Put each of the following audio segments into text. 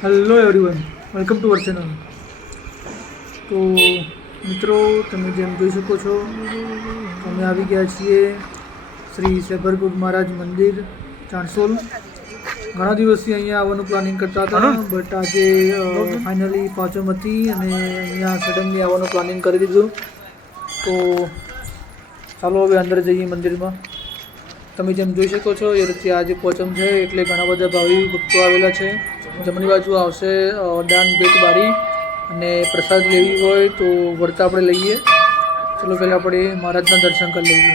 Hello everyone, welcome to our channel. તો મિત્રો, તમે જેમ જોઈ શકો છો, અમે આવી ગયા છીએ શ્રી સેબરગુડ મહારાજ મંદિર, ચાણસોલ. ઘણા દિવસથી અહીંયા આવવાનું પ્લાનિંગ કરતા હતા, બટ આજે ફાઇનલી પાંચમ હતી અને અહીંયા સડનલી આવવાનું પ્લાનિંગ કરી દીધું. તો ચાલો હવે અંદર જઈએ મંદિરમાં. તમે જેમ જોઈ શકો છો એ રીતે આજે પોચમ છે, એટલે ઘણા બધા ભાવિ ભક્તો આવેલા છે. જમણી બાજુ આવશે દાન ભેટ બારી, અને પ્રસાદ લેવી હોય તો વર્તા આપણે લઈએ. ચલો પહેલાં આપણે મહારાજના દર્શન કરી લઈએ.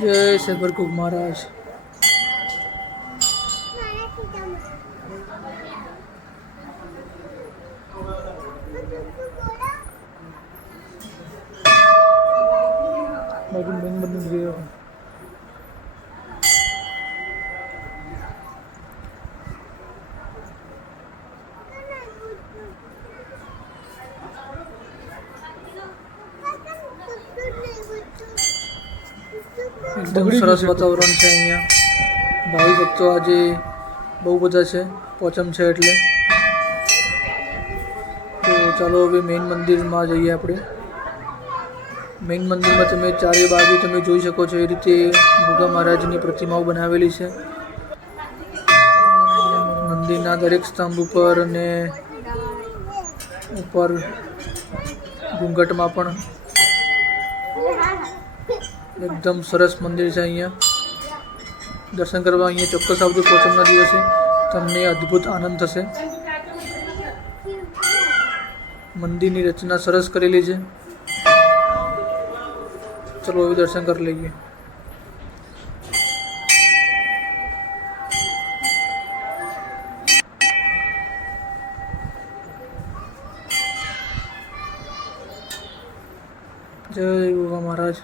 જય સેબરગુડ મહારાજ. બાજુ મેન મંદિર ગયો. એકદમ સરસ વાતાવરણ છે અહીંયા. ભાવિ ભક્તો આજે બહુ બધા છે, પોચમ છે એટલે. તો ચાલો હવે મેઇન મંદિરમાં જઈએ આપણે. મેઇન મંદિરમાં તમે ચારે બાજુ તમે જોઈ શકો છો એ રીતે ગુગા મહારાજની પ્રતિમાઓ બનાવેલી છે. મંદિરના દરેક સ્તંભ ઉપર અને ઉપર ઘૂંઘટમાં પણ એકદમ સરસ મંદિર છે. અહીંયા દર્શન કરવા અહીંયા ચોક્કસ આવજો. પોચમના દિવસે તમને અદ્ભુત આનંદ થશે. મંદિરની રચના સરસ કરેલી છે. ચલો હવે દર્શન કરી લઈએ. જય ગુગા મહારાજ.